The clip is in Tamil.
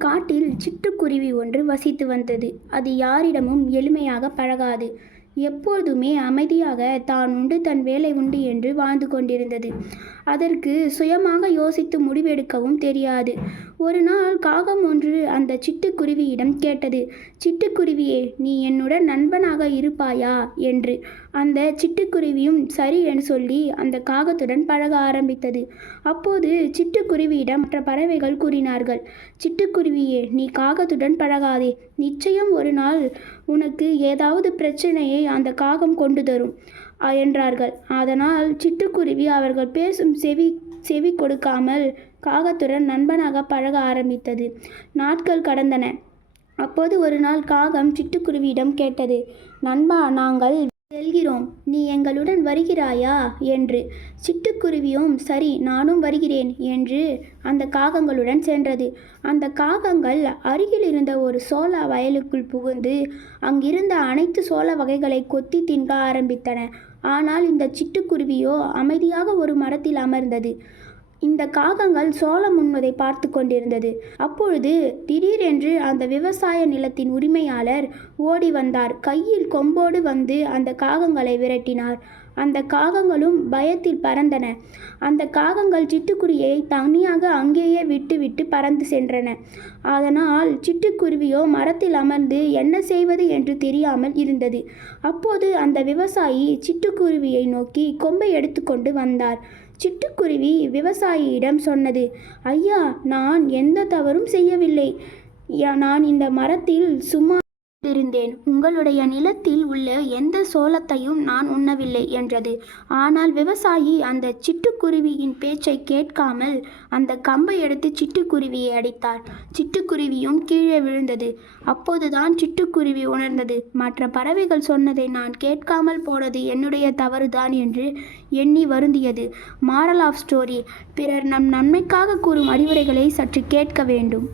காட்டில் சிட்டுக்குருவி ஒன்று வசித்து வந்தது. அது யாரிடமும் எளிமையாக பழகாது. எப்போதுமே அமைதியாக தான் உண்டு தன் வேலை உண்டு என்று வாழ்ந்து கொண்டிருந்தது. அதற்கு சுயமாக யோசித்து முடிவெடுக்கவும் தெரியாது. ஒரு நாள் காகம் ஒன்று அந்த சிட்டுக்குருவியிடம் கேட்டது, சிட்டுக்குருவியே, நீ என்னுடன் நண்பனாக இருப்பாயா என்று. அந்த சிட்டுக்குருவியும் சரி என்று சொல்லி அந்த காகத்துடன் பழக ஆரம்பித்தது. அப்போது சிட்டுக்குருவியிடம் மற்ற பறவைகள் கூறினார்கள், சிட்டுக்குருவியே, நீ காகத்துடன் பழகாதே. நிச்சயம் ஒரு நாள் உனக்கு ஏதாவது பிரச்சனையை அந்த காகம் கொண்டு தரும் என்றார்கள். அதனால் சிட்டுக்குருவி அவர்கள் பேசும் செவி கொடுக்காமல் காகத்துடன் நண்பனாக பழக ஆரம்பித்தது. நாட்கள் கடந்தன. அப்போது ஒரு நாள் காகம் சிட்டுக்குருவியிடம் கேட்டது, நண்பா, நாங்கள் செல்கிறோம், நீ எங்களுடன் வருகிறாயா என்று. சிட்டுக்குருவியும் சரி, நானும் வருகிறேன் என்று அந்த காகங்களுடன் சென்றது. அந்த காகங்கள் அருகில் இருந்த ஒரு சோள வயலுக்குள் புகுந்து அங்கிருந்த அனைத்து சோள வகைகளை கொத்தி தின்க ஆரம்பித்தன. ஆனால் இந்த சிட்டுக்குருவியோ அமைதியாக ஒரு மரத்தில் அமர்ந்தது. இந்த காகங்கள் சோளம் உண்ணுவதை பார்த்து கொண்டிருந்தது. அப்பொழுது திடீரென்று அந்த விவசாய நிலத்தின் உரிமையாளர் ஓடி வந்தார். கையில் கொம்போடு வந்து அந்த காகங்களை விரட்டினார். அந்த காகங்களும் பயத்தில் பறந்தன. அந்த காகங்கள் சிட்டுக்குருவியை தனியாக அங்கேயே விட்டு பறந்து சென்றன. அதனால் சிட்டுக்குருவியோ மரத்தில் அமர்ந்து என்ன செய்வது என்று தெரியாமல் இருந்தது. அப்போது அந்த விவசாயி சிட்டுக்குருவியை நோக்கி கொம்பை எடுத்துக்கொண்டு வந்தார். சிட்டுக்குருவி விவசாயியிடம் சொன்னது, ஐயா, நான் எந்த தவறும் செய்யவில்லை. நான் இந்த மரத்தில் சும்மா இருந்தேன். உங்களுடைய நிலத்தில் உள்ள எந்த சோளத்தையும் நான் உண்ணவில்லை என்றது. ஆனால் விவசாயி அந்த சிட்டுக்குருவியின் பேச்சை கேட்காமல் அந்த கம்பை எடுத்து சிட்டுக்குருவியை அடித்தார். சிட்டுக்குருவியும் கீழே விழுந்தது. அப்போதுதான் சிட்டுக்குருவி உணர்ந்தது, மற்ற பறவைகள் சொன்னதை நான் கேட்காமல் போனது என்னுடைய தவறுதான் என்று எண்ணி வருந்தியது. மாரல் ஆஃப் ஸ்டோரி: பிறர் நம் நன்மைக்காக கூறும் அறிவுரைகளை சற்று கேட்க வேண்டும்.